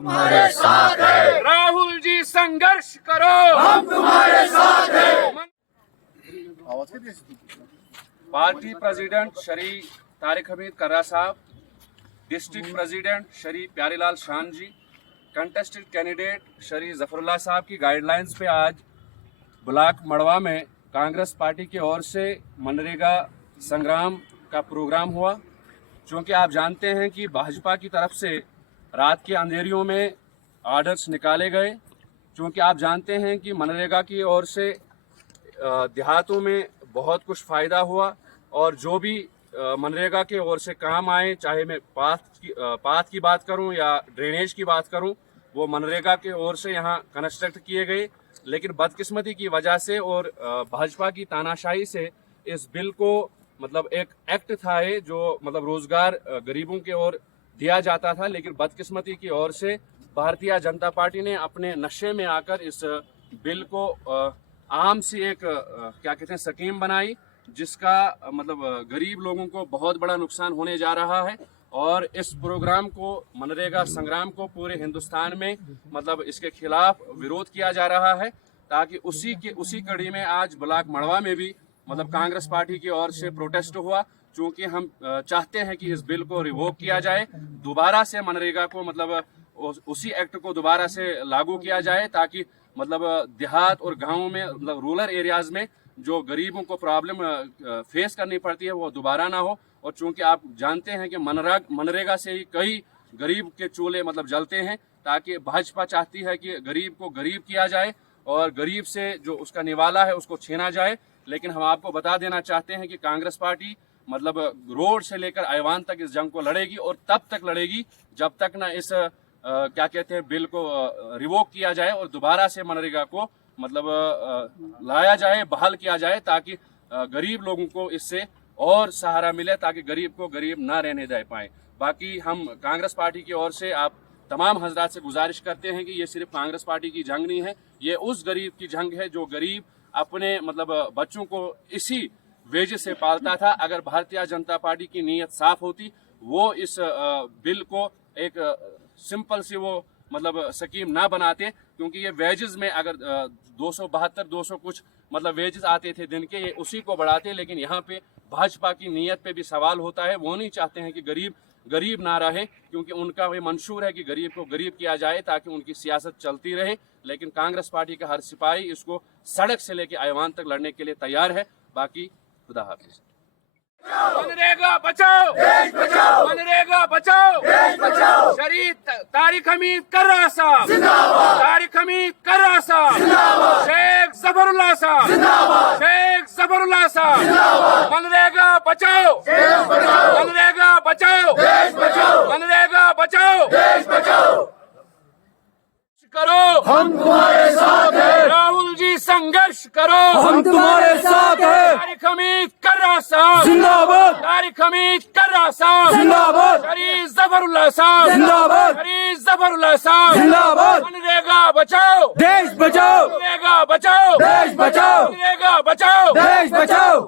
तुम्हारे साथ है। राहुल जी संघर्ष करो, हम तुम्हारे साथ हैं। पार्टी प्रेसिडेंट शरी तारिक हमीद कर्रा साहब, डिस्ट्रिक्ट प्रेसिडेंट शरी प्यारेलाल शान जी, कंटेस्टेड कैंडिडेट शरी जफरुल्लाह साहब की गाइडलाइंस पे आज ब्लॉक मड़वा में कांग्रेस पार्टी की ओर से मनरेगा संग्राम का प्रोग्राम हुआ। क्योंकि आप जानते हैं कि भाजपा की तरफ से रात के अंधेरियों में ऑर्डर्स निकाले गए। क्योंकि आप जानते हैं कि मनरेगा की ओर से देहातों में बहुत कुछ फ़ायदा हुआ और जो भी मनरेगा के ओर से काम आए, चाहे मैं पाथ की बात करूं या ड्रेनेज की बात करूं, वो मनरेगा के ओर से यहाँ कंस्ट्रक्ट किए गए। लेकिन बदकिस्मती की वजह से और भाजपा की तानाशाही से इस बिल को मतलब एक एक्ट था ये जो मतलब रोजगार गरीबों के ओर दिया जाता था, लेकिन बदकिस्मती की ओर से भारतीय जनता पार्टी ने अपने नशे में आकर इस बिल को आम सी एक क्या कहते हैं स्कीम बनाई, जिसका मतलब गरीब लोगों को बहुत बड़ा नुकसान होने जा रहा है। और इस प्रोग्राम को, मनरेगा संग्राम को पूरे हिंदुस्तान में मतलब इसके खिलाफ विरोध किया जा रहा है, ताकि उसी कड़ी में आज ब्लॉक मड़वा में भी मतलब कांग्रेस पार्टी की ओर से प्रोटेस्ट हुआ। क्योंकि हम चाहते हैं कि इस बिल को रिवोक किया जाए, दोबारा से मनरेगा को मतलब उसी एक्ट को दोबारा से लागू किया जाए, ताकि मतलब देहात और गांवों में मतलब रूरल एरियाज में जो गरीबों को प्रॉब्लम फेस करनी पड़ती है वो दोबारा ना हो। और चूंकि आप जानते हैं कि मनरेगा से ही कई गरीब के चूल्हे मतलब जलते हैं, ताकि भाजपा चाहती है कि गरीब को गरीब किया जाए और गरीब से जो उसका निवाला है उसको छीना जाए। लेकिन हम आपको बता देना चाहते हैं कि कांग्रेस पार्टी मतलब रोड से लेकर ऐवान तक इस जंग को लड़ेगी और तब तक लड़ेगी जब तक ना इस क्या कहते हैं बिल को रिवोक किया जाए और दोबारा से मनरेगा को मतलब लाया जाए, बहाल किया जाए, ताकि गरीब लोगों को इससे और सहारा मिले, ताकि गरीब को गरीब ना रहने दे पाए। बाकी हम कांग्रेस पार्टी की ओर से आप तमाम हजरात से गुजारिश करते हैं कि ये सिर्फ कांग्रेस पार्टी की जंग नहीं है, ये उस गरीब की जंग है जो गरीब अपने मतलब बच्चों को इसी वेजेस से पालता था। अगर भारतीय जनता पार्टी की नीयत साफ होती, वो इस बिल को एक सिंपल सी वो मतलब स्कीम ना बनाते। क्योंकि ये वेजेस में अगर 272-200 कुछ मतलब वेजेस आते थे दिन के, ये उसी को बढ़ाते। लेकिन यहाँ पे भाजपा की नीयत पे भी सवाल होता है। वो नहीं चाहते हैं कि गरीब ना रहे, क्योंकि उनका ये मंशूर है कि गरीब को गरीब किया जाए ताकि उनकी सियासत चलती रहे। लेकिन कांग्रेस पार्टी का हर सिपाही इसको सड़क से लेकर ऐवान तक लड़ने के लिए तैयार है। बाकी खुदा हाफिज। मनरेगा बचाओ, देश बचाओ, मनरेगा बचाओ, देश बचाओ। शरी तारिक हमीद कर्रा साहब जिंदाबाद, तारिक हमीद कर्रा साहब जिंदाबाद, शेख जफरुल्लाह साहब जिंदाबाद, शेख जफरुल्लाह साहब जिंदाबाद। मनरेगा बचाओ, देश बचाओ, मनरेगा बचाओ, देश बचाओ, मनरेगा बचाओ। देश बचाओ। करो, हम तुम्हारे साथ हैं। राहुल जी संघर्ष करो, हम तुम्हारे साथ हैं। तारिक हमीद कर्रा साहब जिंदाबाद, तारिक हमीद कर्रा साहब जिंदाबाद, शरी जफरुल्लाह साहब जिंदाबाद, शरी जफरुल्लाह साहब जिंदाबाद। मनरेगा बचाओ, देश बचाओ, मनरेगा बचाओ, देश बचाओ, मनरेगा बचाओ। देश बचाओ।